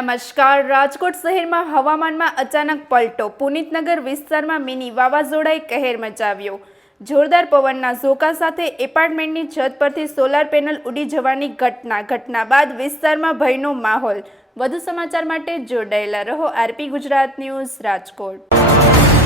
નમસ્કાર। રાજકોટ શહેરમાં હવામાનમાં અચાનક પલટો। પુનિતનગર વિસ્તારમાં મિની વાવાઝોડાએ કહેર મચાવ્યો। જોરદાર પવનના ઝોકા સાથે એપાર્ટમેન્ટની છત પરથી સોલાર પેનલ ઉડી જવાની ઘટના બાદ વિસ્તારમાં ભયનો માહોલ। વધુ સમાચાર માટે જોડાયેલા રહો આરપી ગુજરાત ન્યૂઝ રાજકોટ।